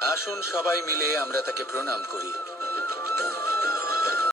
আসুন সবাই মিলে আমরা তাকে প্রণাম করি।